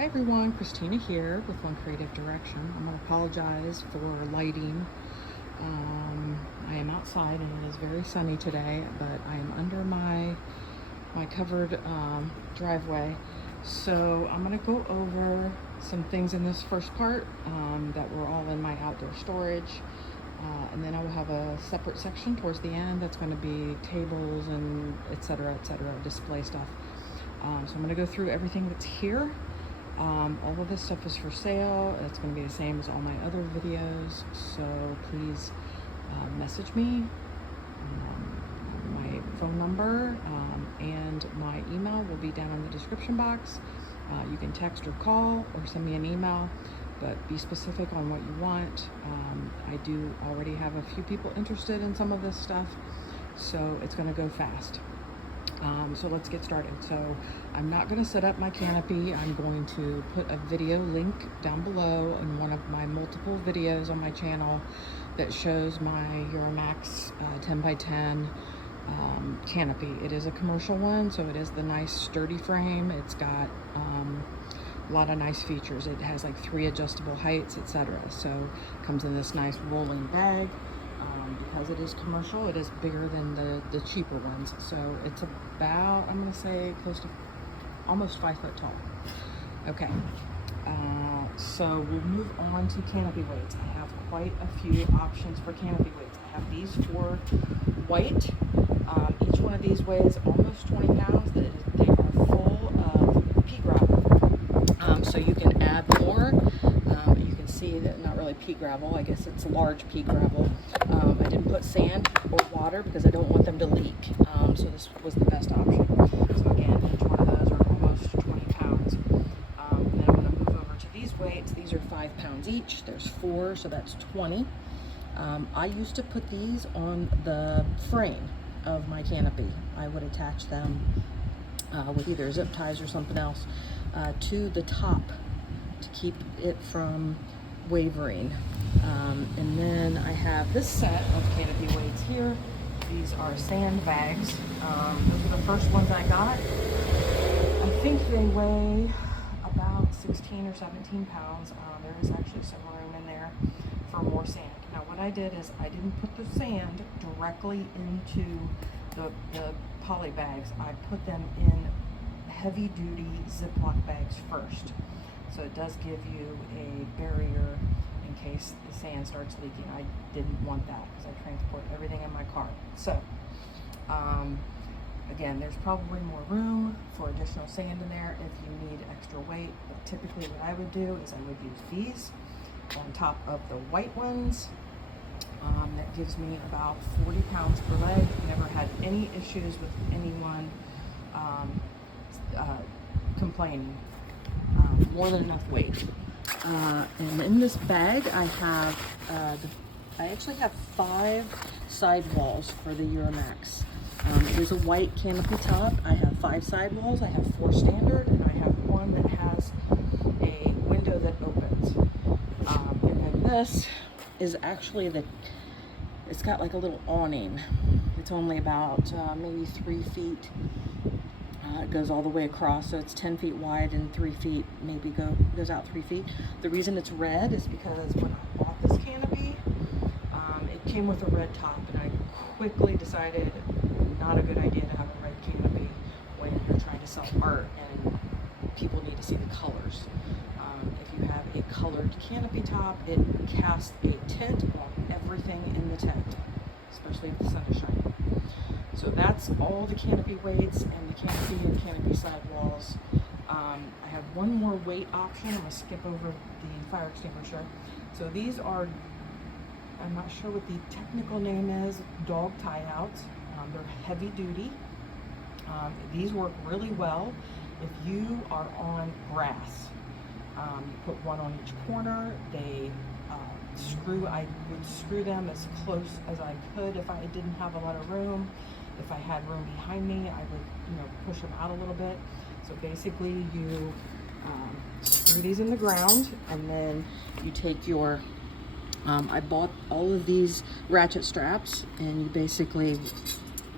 Hi everyone, Christina here with One Creative Direction. I'm going to apologize for lighting. I am outside and it is very sunny today, but I am under my covered driveway. So I'm going to go over some things in this first part that were all in my outdoor storage. And then I will have a separate section towards the end that's going to be tables and etc., display stuff. So I'm going to go through everything that's here. All of this stuff is for sale. It's going to be the same as all my other videos, so please message me. My phone number and my email will be down in the description box. You can text or call or send me an email, but be specific on what you want. I do already have a few people interested in some of this stuff, so it's going to go fast. So let's get started. So I'm not going to set up my canopy. I'm going to put a video link down below in one of my multiple videos on my channel that shows my Euramax 10x10 canopy. It is a commercial one, so it is the nice sturdy frame. It's got a lot of nice features. It has like 3 adjustable heights, etc. So it comes in this nice rolling bag. Because it is commercial, it is bigger than the cheaper ones. So it's about, I'm going to say, close to almost 5 foot tall. Okay, so we'll move on to canopy weights. I have quite a few options for canopy weights. I have these 4 white. Each one of these weighs almost 20 pounds. They are full of pea gravel. So you can add more. You can see that not really pea gravel. I guess it's large pea gravel. I didn't put sand or water because I don't want them to leak. So this was the best option. So again, each one of those are almost 20 pounds. And then I'm going to move over to these weights. These are 5 pounds each. There's 4, so that's 20. I used to put these on the frame of my canopy. I would attach them with either zip ties or something else to the top to keep it from wavering. And then I have this set of canopy weights here. These are sandbags. Those are the first ones I got. I think they weigh about 16 or 17 pounds. There is actually some room in there for more sand. Now what I did is I didn't put the sand directly into the poly bags. I put them in heavy duty Ziploc bags first. So it does give you a barrier in case the sand starts leaking. I didn't want that because I transport everything in my car. So again, there's probably more room for additional sand in there if you need extra weight. But typically what I would do is I would use these on top of the white ones. That gives me about 40 pounds per leg. Never had any issues with anyone complaining. More than enough weight. And in this bag I have, I actually have 5 sidewalls for the Euramax. It is a white canopy top. I have 5 sidewalls. I have 4 standard, and I have 1 that has a window that opens. And then this is actually it's got like a little awning. It's only about maybe 3 feet. It goes all the way across, so it's 10 feet wide and 3 feet, maybe goes out 3 feet. The reason it's red is because when I bought this canopy, it came with a red top, and I quickly decided not a good idea to have a red canopy when you're trying to sell art and people need to see the colors. If you have a colored canopy top, it casts a tint on everything in the tent, especially if the sun is shining. So that's all the canopy weights and the canopy and canopy sidewalls. I have one more weight option. I'm going to skip over the fire extinguisher. So these are, I'm not sure what the technical name is, dog tie-outs. They're heavy duty. These work really well if you are on grass. You put one on each corner. They I would screw them as close as I could if I didn't have a lot of room. If I had room behind me, I would, push them out a little bit. So basically you screw these in the ground, and then you take your, I bought all of these ratchet straps, and you basically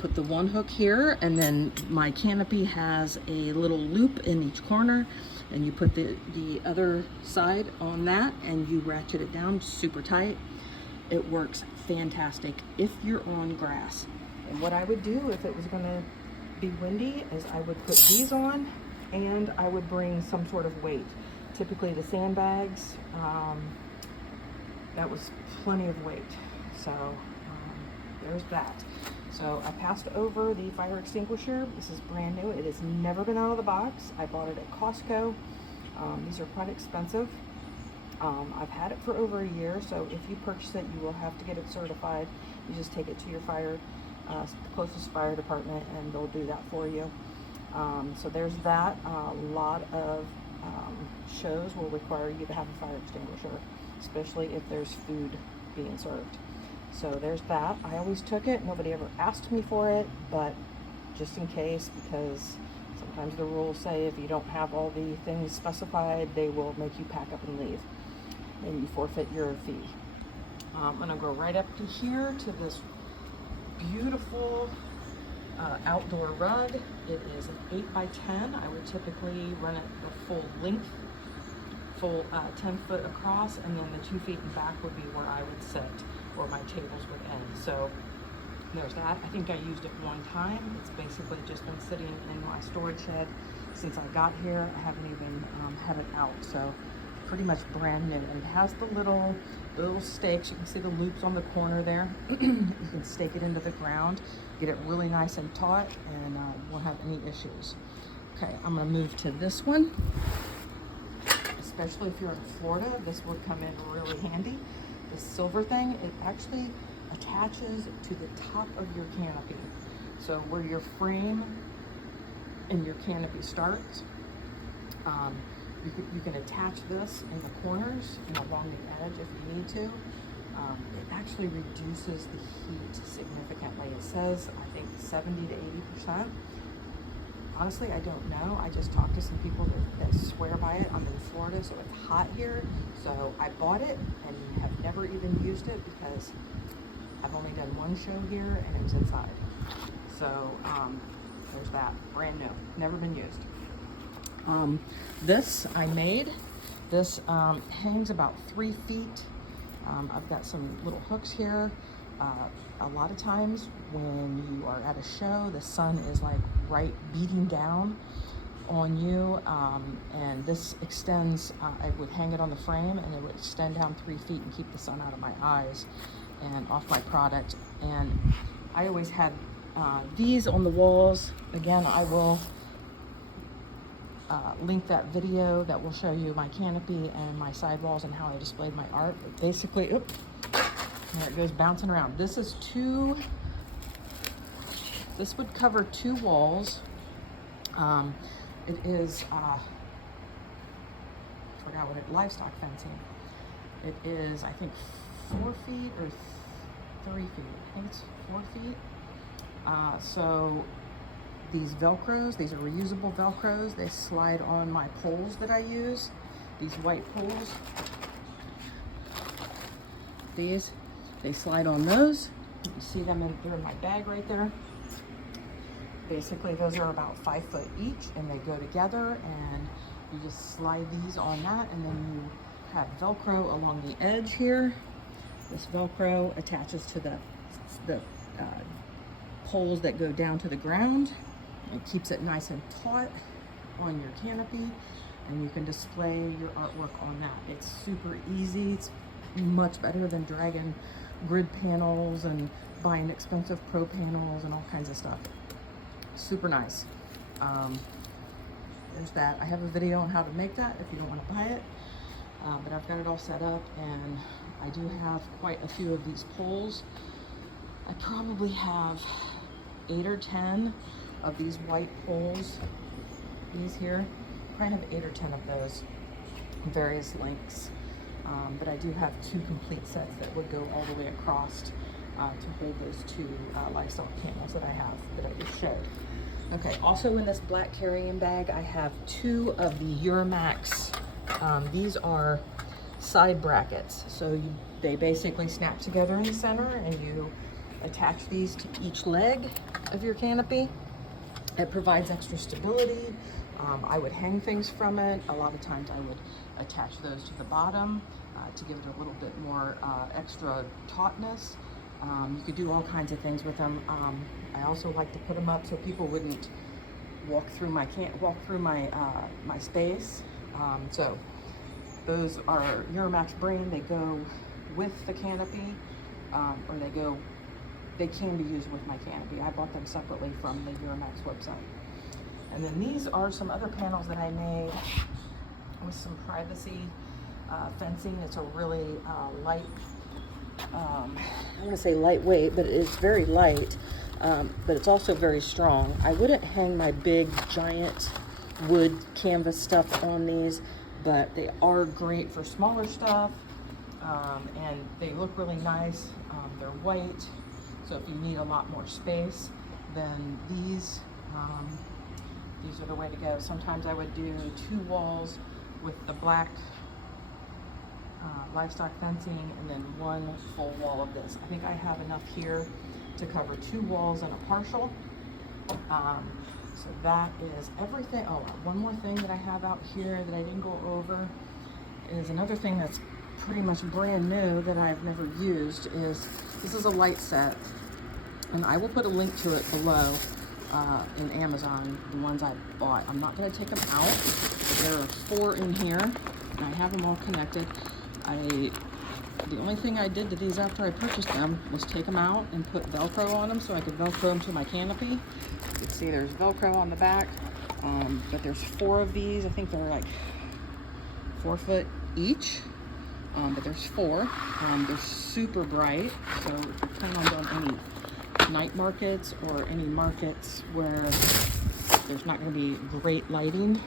put the one hook here, and then my canopy has a little loop in each corner, and you put the other side on that and you ratchet it down super tight. It works fantastic if you're on grass. And what I would do if it was gonna be windy is I would put these on and I would bring some sort of weight. Typically the sandbags, that was plenty of weight. So there's that. So I passed over the fire extinguisher. This is brand new. It has never been out of the box. I bought it at Costco. These are quite expensive. I've had it for over a year, so if you purchase it, you will have to get it certified. You just take it to your closest fire department, and they'll do that for you. So there's that. A lot of shows will require you to have a fire extinguisher, especially if there's food being served. So there's that. I always took it. Nobody ever asked me for it, but just in case, because sometimes the rules say if you don't have all the things specified, they will make you pack up and leave, and you forfeit your fee. I'm gonna go right up to here to this beautiful outdoor rug. It is an 8x10. I would typically run it the full length, 10 foot across, and then the 2 feet in back would be where I would sit, or my tables would end. So there's that. I think I used it one time. It's basically just been sitting in my storage shed since I got here. I haven't even had it out, so pretty much brand new. And it has the little stakes. You can see the loops on the corner there. You can stake it into the ground, get it really nice and taut, and won't have any issues. Okay, I'm gonna move to this one. Especially if you're in Florida, this would come in really handy. The silver thing, it actually attaches to the top of your canopy. So where your frame and your canopy starts, you can attach this in the corners and along the edge if you need to. It actually reduces the heat significantly. It says, I think 70 to 80%. Honestly, I don't know. I just talked to some people that swear by it. I'm in Florida, so it's hot here. So I bought it and have never even used it because I've only done one show here and it was inside. So there's that, brand new, never been used. This I made. This hangs about 3 feet. I've got some little hooks here. A lot of times when you are at a show, the sun is like right beating down on you, and this extends, I would hang it on the frame and it would extend down 3 feet and keep the sun out of my eyes and off my product. And I always had these on the walls. Again, I will link that video that will show you my canopy and my sidewalls and how I displayed my art. But basically, oops, there it goes bouncing around. This would cover 2 walls. It is, forgot what livestock fencing. It is, I think, 4 feet or 3 feet. I think it's 4 feet. So these Velcros, these are reusable Velcros. They slide on my poles that I use, these white poles. They slide on those. You see them they're in my bag right there. Basically, those are about 5 foot each, and they go together, and you just slide these on that, and then you have Velcro along the edge here. This Velcro attaches to the poles that go down to the ground. It keeps it nice and taut on your canopy, and you can display your artwork on that. It's super easy. It's much better than dragging grid panels and buying expensive pro panels and all kinds of stuff. Super nice. There's that. I have a video on how to make that if you don't want to buy it, but I've got it all set up, and I do have quite a few of these poles. I probably have 8 or 10 of these white poles. These here, I have 8 or 10 of those, various lengths. But I do have 2 complete sets that would go all the way across to hold those 2 livestock panels that I have that I just showed. Okay, also in this black carrying bag, I have 2 of the Uramax. These are side brackets. So they basically snap together in the center, and you attach these to each leg of your canopy. It provides extra stability. I would hang things from it. A lot of times I would attach those to the bottom to give it a little bit more extra tautness. You could do all kinds of things with them. I also like to put them up so people wouldn't walk through my my space. So those are Euramax Brain. They go with the canopy, or they can be used with my canopy. I bought them separately from the Euramax website. And then these are some other panels that I made with some privacy fencing. It's a really light, I want to say lightweight, but it's very light, but it's also very strong. I wouldn't hang my big giant wood canvas stuff on these, but they are great for smaller stuff, and they look really nice. They're white, so if you need a lot more space, then these are the way to go. Sometimes I would do 2 walls with the black livestock fencing and then 1 full wall of this. I think I have enough here to cover 2 walls and a partial. So that is everything. Oh, one more thing that I have out here that I didn't go over is another thing that's pretty much brand new that I've never used. This is a light set, and I will put a link to it below in Amazon, the ones I bought. I'm not going to take them out. There are 4 in here, and I have them all connected. The only thing I did to these after I purchased them was take them out and put Velcro on them so I could Velcro them to my canopy. You can see there's Velcro on the back, but there's 4 of these. I think they're like 4 foot each, but there's 4. They're super bright, so if you plan on doing any night markets or any markets where there's not going to be great lighting,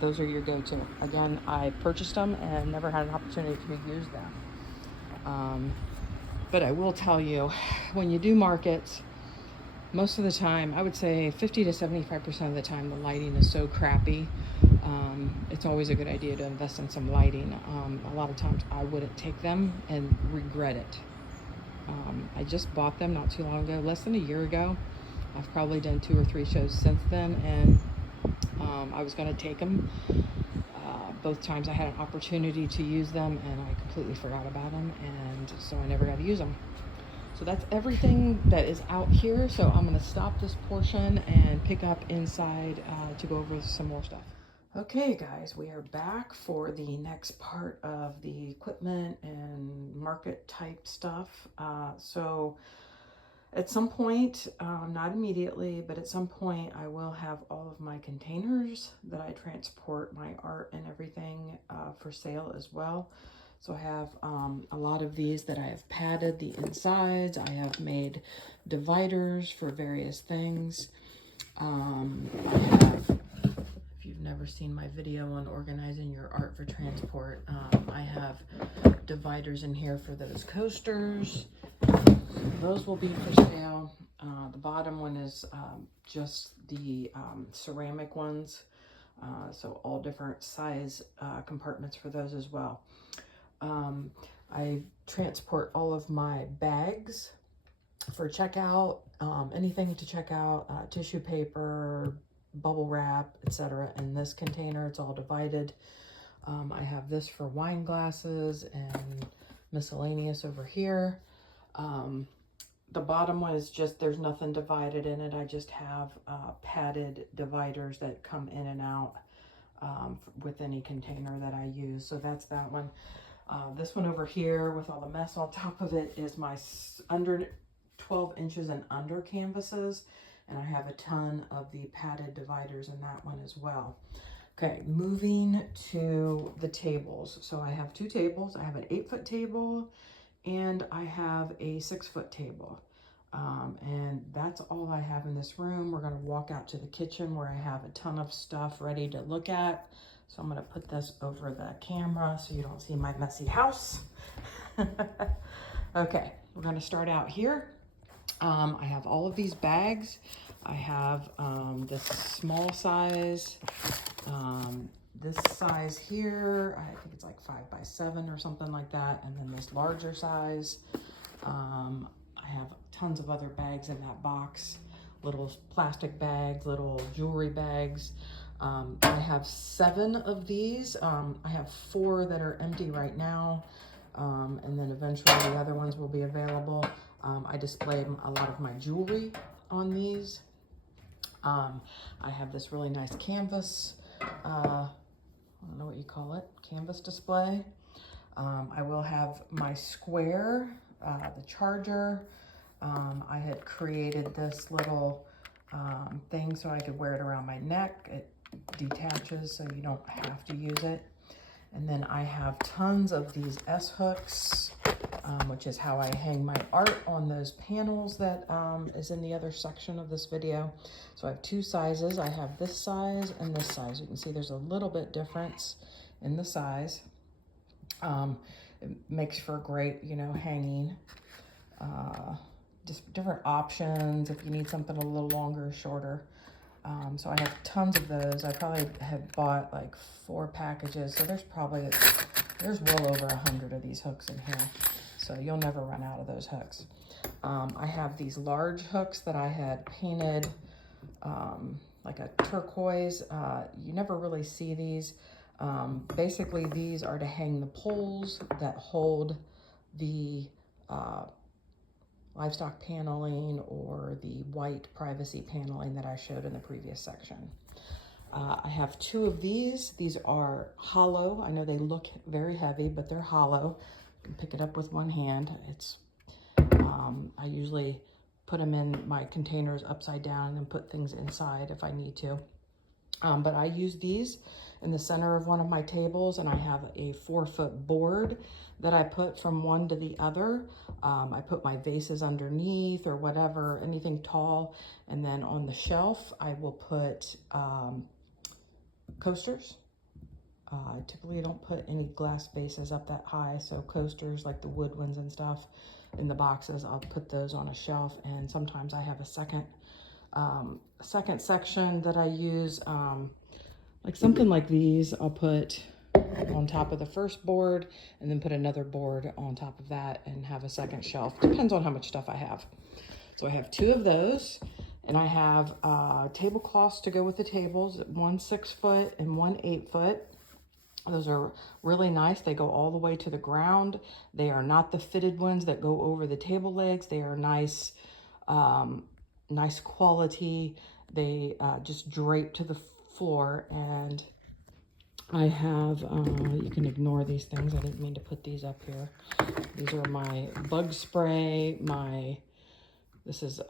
those are your go-to. Again, I purchased them and never had an opportunity to use them. But I will tell you, when you do markets, most of the time, I would say 50 to 75% of the time, the lighting is so crappy. It's always a good idea to invest in some lighting. A lot of times I wouldn't take them and regret it. I just bought them not too long ago, less than a year ago. I've probably done 2 or 3 shows since then, and I was going to take them. Both times I had an opportunity to use them, and I completely forgot about them, and so I never got to use them. So that's everything that is out here. So I'm going to stop this portion and pick up inside to go over some more stuff. Okay guys, we are back for the next part of the equipment and market type stuff. So at some point, not immediately, but at some point I will have all of my containers that I transport my art and everything for sale as well. So I have a lot of these that I have padded the insides. I have made dividers for various things. I have, if you've never seen my video on organizing your art for transport, I have dividers in here for those coasters. Those will be for sale. The bottom one is just the ceramic ones. So all different size compartments for those as well. I transport all of my bags for checkout, anything to check out, tissue paper, bubble wrap, etc. In this container. It's all divided. I have this for wine glasses and miscellaneous over here. The bottom one is just, there's nothing divided in it. I just have padded dividers that come in and out with any container that I use. So that's that one. This one over here with all the mess on top of it is my under 12 inches and under canvases. And I have a ton of the padded dividers in that one as well. Okay, moving to the tables. So I have 2 tables. I have an 8-foot table and I have a 6-foot table. And that's all I have in this room. We're gonna walk out to the kitchen where I have a ton of stuff ready to look at. So I'm gonna put this over the camera so you don't see my messy house. Okay, we're gonna start out here. I have all of these bags. I have this small size, this size here, I think it's like 5 by 7 or something like that, and then this larger size. I have tons of other bags in that box, little plastic bags, little jewelry bags. I have 7 of these. I have 4 that are empty right now, and then eventually the other ones will be available. I display a lot of my jewelry on these. I have this really nice canvas, I don't know what you call it, canvas display. I will have my square, the charger. I had created this little thing so I could wear it around my neck. It detaches so you don't have to use it. And then I have tons of these S hooks, which is how I hang my art on those panels that is in the other section of this video. So I have 2 sizes. I have this size and this size. You can see there's a little bit difference in the size. It makes for great, you know, hanging. Just different options if you need something a little longer or shorter. So I have tons of those. I probably have bought like 4 packages. So there's well over 100 of these hooks in here. So you'll never run out of those hooks. I have these large hooks that I had painted like a turquoise. You never really see these. Basically these are to hang the poles that hold the livestock paneling or the white privacy paneling that I showed in the previous section. I have 2 of these. These are hollow. I know they look very heavy, but they're hollow. You can pick it up with one hand. I usually put them in my containers upside down and put things inside if I need to. But I use these in the center of one of my tables, and I have a 4-foot board that I put from one to the other. I put my vases underneath or whatever, anything tall. And then on the shelf, I will put coasters. Typically I don't put any glass vases up that high, so coasters like the wood ones and stuff in the boxes, I'll put those on a shelf. And sometimes I have a second section that I use, like something like these I'll put on top of the first board and then put another board on top of that and have a second shelf. Depends on how much stuff I have. So I have 2 of those, and I have tablecloths to go with the tables, one 6-foot and one 8-foot. Those are really nice. They go all the way to the ground. They are not the fitted ones that go over the table legs. They are nice, nice quality. They just drape to the floor. And I have, you can ignore these things. I didn't mean to put these up here. These are my bug spray, this is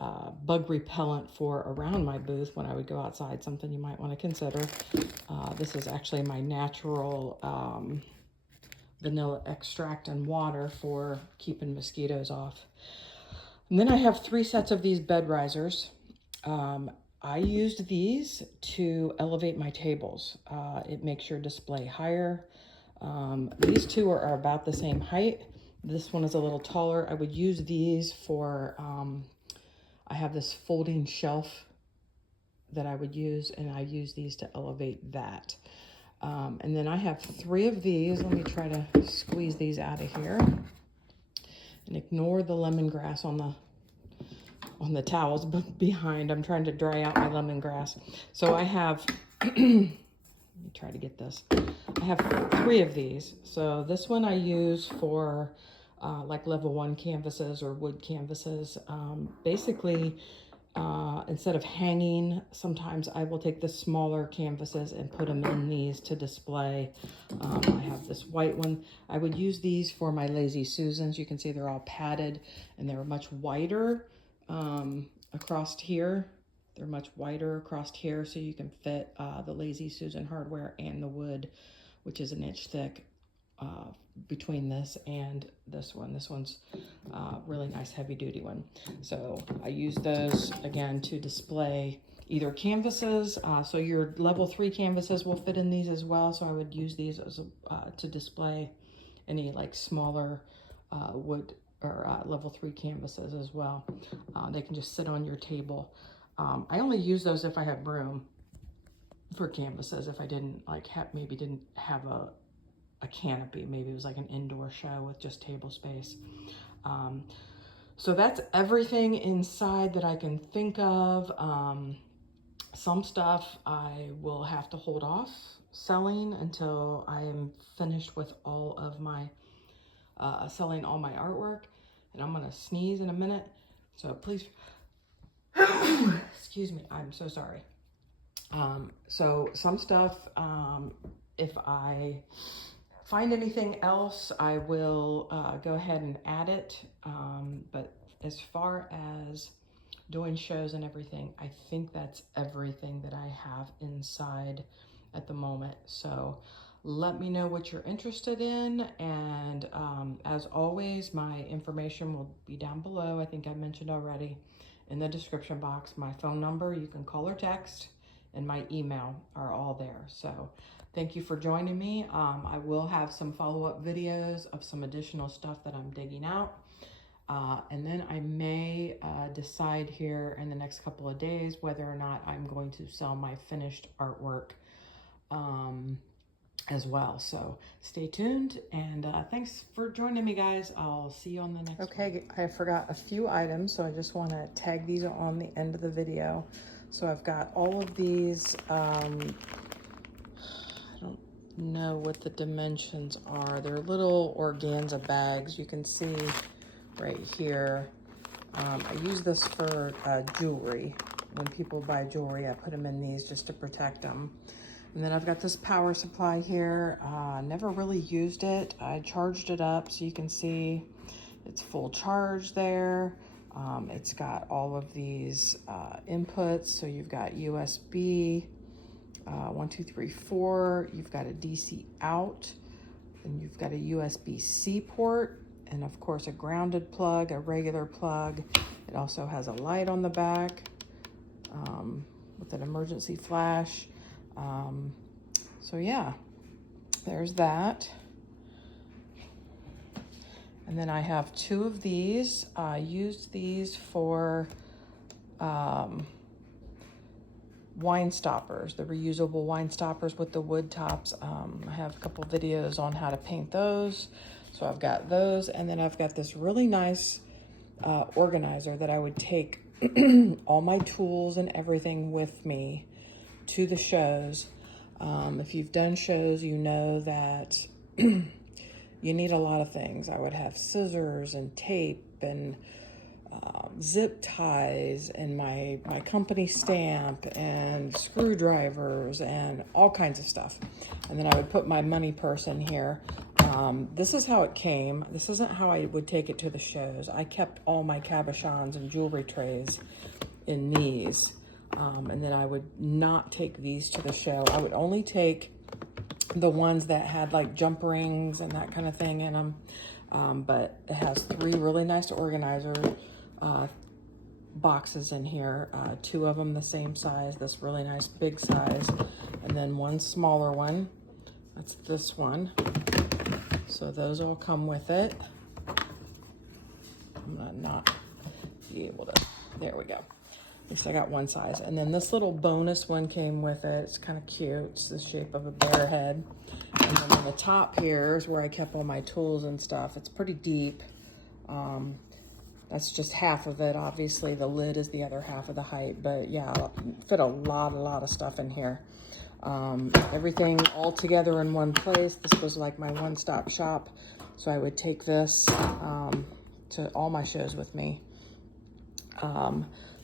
bug repellent for around my booth when I would go outside, something you might want to consider. This is actually my natural vanilla extract and water for keeping mosquitoes off. And then I have 3 sets of these bed risers. I used these to elevate my tables. It makes your display higher. These 2 are about the same height. This one is a little taller. I would use these for, I have this folding shelf that I would use, and I use these to elevate that. And then I have 3 of these. Let me try to squeeze these out of here and ignore the lemongrass on the towels behind. I'm trying to dry out my lemongrass. So I have, let me try to get this. I have 3 of these. So this one I use for like level 1 canvases or wood canvases. Basically, instead of hanging, sometimes I will take the smaller canvases and put them in these to display. I have this white one. I would use these for my Lazy Susans. You can see they're all padded and they're much wider across here. They're much wider across here, so you can fit the Lazy Susan hardware and the wood, which is 1 inch thick, between this and this one. This one's really nice heavy duty one. So I use those again to display either canvases. So your level 3 canvases will fit in these as well. So I would use these as to display any like smaller wood or level 3 canvases as well. They can just sit on your table. I only use those if I have room for canvases. If I didn't like maybe didn't have a canopy, maybe it was like an indoor show with just table space. So that's everything inside that I can think of. Some stuff I will have to hold off selling until I am finished with all of my selling all my artwork. And I'm gonna sneeze in a minute, so please excuse me, I'm so sorry. So some stuff, if I find anything else, I will go ahead and add it. But as far as doing shows and everything, I think that's everything that I have inside at the moment. So let me know what you're interested in. And as always, my information will be down below. I think I mentioned already in the description box. My phone number, you can call or text, and my email are all there. So thank you for joining me. I will have some follow-up videos of some additional stuff that I'm digging out. And then I may decide here in the next couple of days whether or not I'm going to sell my finished artwork as well. So stay tuned, and thanks for joining me, guys. I'll see you on the next one. Okay, I forgot a few items, so I just want to tag these on the end of the video. So I've got all of these, I don't know what the dimensions are. They're little organza bags. You can see right here. I use this for jewelry. When people buy jewelry, I put them in these just to protect them. And then I've got this power supply here. Never really used it. I charged it up so you can see it's full charge there. It's got all of these inputs. So you've got USB, 1, 2, 3, 4. You've got a DC out, and you've got a USB-C port, and of course a grounded plug, a regular plug. It also has a light on the back with an emergency flash. So yeah, there's that. And then I have 2 of these. I used these for wine stoppers, the reusable wine stoppers with the wood tops. I have a couple videos on how to paint those. So I've got those, and then I've got this really nice organizer that I would take all my tools and everything with me to the shows. If you've done shows, you know that you need a lot of things. I would have scissors and tape and zip ties and my company stamp and screwdrivers and all kinds of stuff. And then I would put my money purse in here. This is how it came. This isn't how I would take it to the shows. I kept all my cabochons and jewelry trays in these. And then I would not take these to the show. I would only take the ones that had like jump rings and that kind of thing in them. But it has 3 really nice organizer boxes in here. 2 of them the same size, this really nice big size, and then 1 smaller one. That's this one. So those all come with it. I'm gonna not be able to, there we go. At least I got 1 size. And then this little bonus one came with it. It's kind of cute. It's the shape of a bear head. And then on the top here is where I kept all my tools and stuff. It's pretty deep. That's just half of it. Obviously the lid is the other half of the height, but yeah, fit a lot of stuff in here. Everything all together in one place. This was like my one-stop shop. So I would take this to all my shows with me.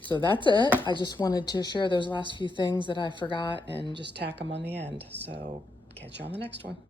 So that's it. I just wanted to share those last few things that I forgot and just tack them on the end. So catch you on the next one.